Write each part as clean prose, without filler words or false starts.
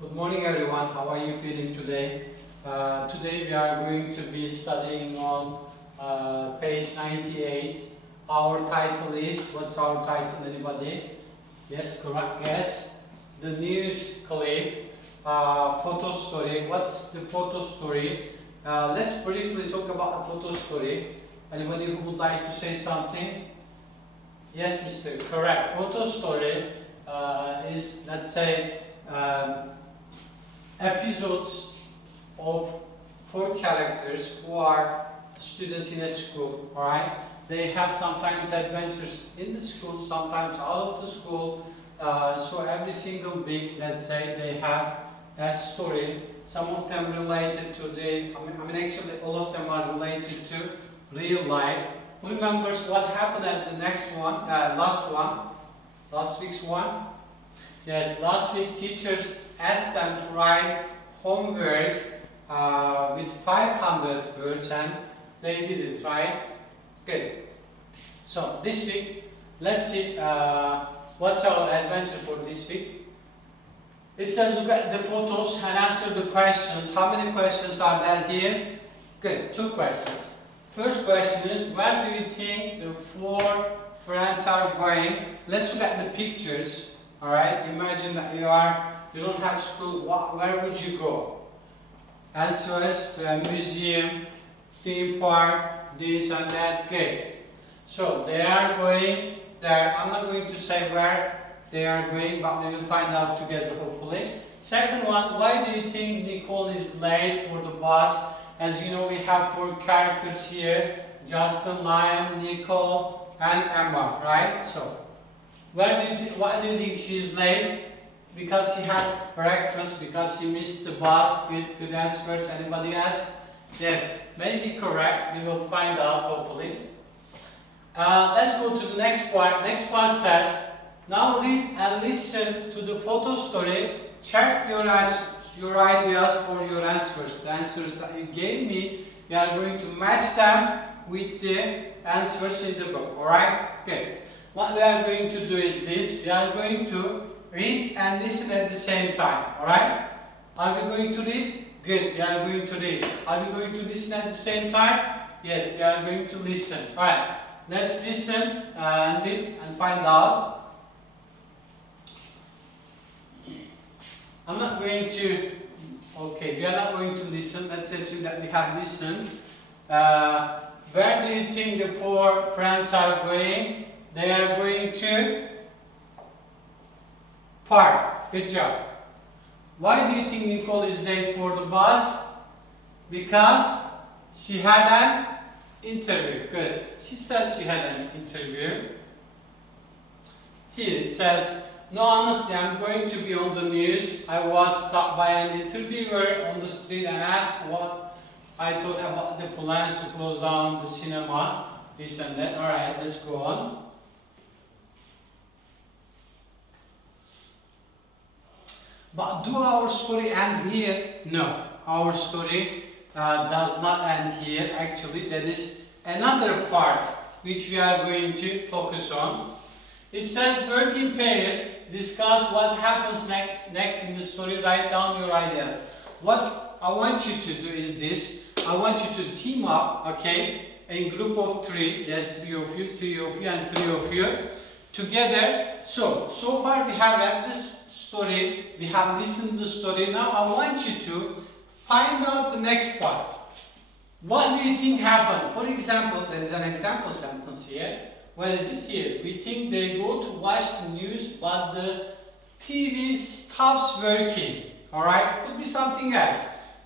Good morning everyone, how are you feeling today? Today we are going to be studying on page 98. Our title is, what's our title anybody? Yes, correct guess. The news clip, photo story. What's the photo story? Let's briefly talk about the photo story. Anybody who would like to say something? Yes, Mr. Correct. Photo story is, let's say, episodes of 4 characters who are students in a school, alright? They have sometimes adventures in the school, sometimes out of the school. So every single week, let's say, they have a story. Some of them related to actually all of them are related to real life. Who remembers what happened at the next one, last week's one? Yes, last week teachers asked them to write homework with 500 words and they did it, right? Good. So this week, let's see what's our adventure for this week. It says look at the photos and answer the questions. How many questions are there here? Good, 2 questions. First question is, where do you think the 4 friends are going? Let's look at the pictures. Alright, imagine that you don't have school, where would you go? Answer is the museum, theme park, this and that. Okay. So they are going there. I'm not going to say where they are going, but we will find out together hopefully. Second one, why do you think Nicole is late for the bus? As you know, we have 4 characters here, Justin, Liam, Nicole, and Emma, right? So, why do you think she is late? Because she had breakfast, because she missed the bus. Good answers. Anybody else? Yes, maybe correct. We will find out hopefully. Let's go to the next part. Next part says, now read and listen to the photo story. Check your ideas or your answers. The answers that you gave me, we are going to match them with the answers in the book. Alright? Okay. What we are going to do is this. We are going to read and listen at the same time. Alright? Are we going to read? Good. We are going to read. Are we going to listen at the same time? Yes, we are going to listen. Alright. Let's listen and read and find out. I'm not going to, okay, we are not going to listen. Let's assume that we have listened. Where do you think the 4 friends are going? They are going to park. Good job. Why do you think Nicole is late for the bus? Because she had an interview. Good. She says she had an interview. Here it says, no, honestly, I'm going to be on the news. I was stopped by an interviewer on the street and asked what I thought about the plans to close down the cinema, this and that. Alright, let's go on. But do our story end here? No, our story does not end here. Actually, there is another part which we are going to focus on. It says work in pairs, discuss what happens next in the story, write down your ideas. What I want you to do is this. I want you to team up, okay, in group of 3. Yes, 3 of you, 3 of you, and 3 of you together. So far we have read this story, we have listened to the story. Now I want you to find out the next part. What do you think happened? For example, there is an example sentence here. Where is it here? We think they go to watch the news, but the TV stops working. Alright? Could be something else.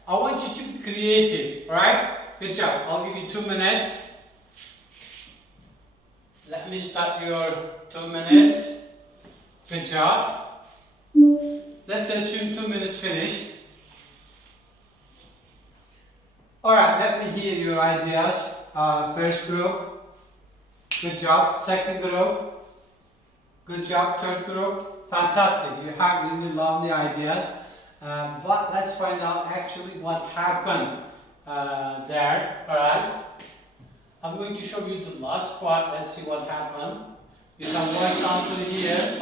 I want you to be creative. Alright? Good job. I'll give you 2 minutes. Let me start your 2 minutes. Good job. Let's assume 2 minutes finished. Alright, let me hear your ideas. First group. Good job. Second group. Good job. Third group. Fantastic. You have really lovely ideas. But let's find out actually what happened there. Alright. I'm going to show you the last part. Let's see what happened. You can write down to here.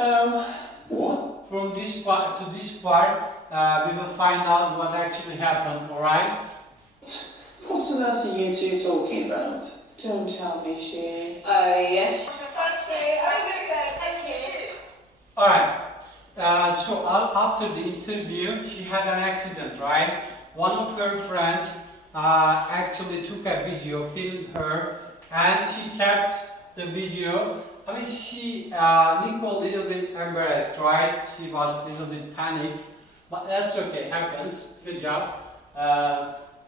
What? From this part to this part, we will find out what actually happened, alright? What on earth are you two talking about? Don't tell me, she. Yes. Alright, so after the interview, she had an accident, right? One of her friends actually took a video, filmed her, and she kept the video. I mean, Nicole, a little bit embarrassed, right? She was a little bit panicked, but that's okay, happens. Good job.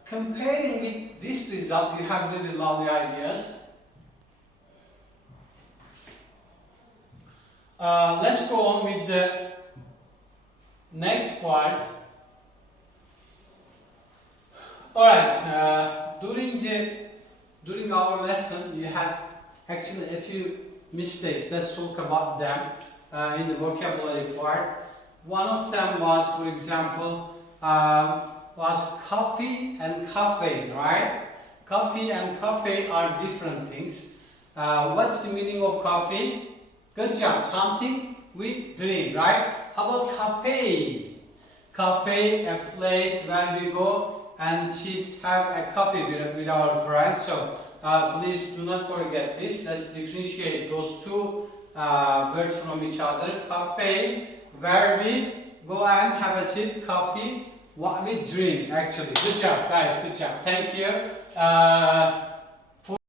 Comparing with this result, you have really lovely ideas. Let's go on with the next part. Alright, during our lesson, you had actually a few mistakes. Let's talk about them in the vocabulary part. One of them was, for example, was coffee and cafe, right? Coffee and cafe are different things. What's the meaning of coffee? Good job, something we drink, right? How about cafe? Cafe, a place where we go and sit, have a coffee with our friends. So please do not forget this. Let's differentiate those two words from each other. Cafe, where we go and have a sit, coffee, what we drink actually. Good job, guys, good job. Thank you.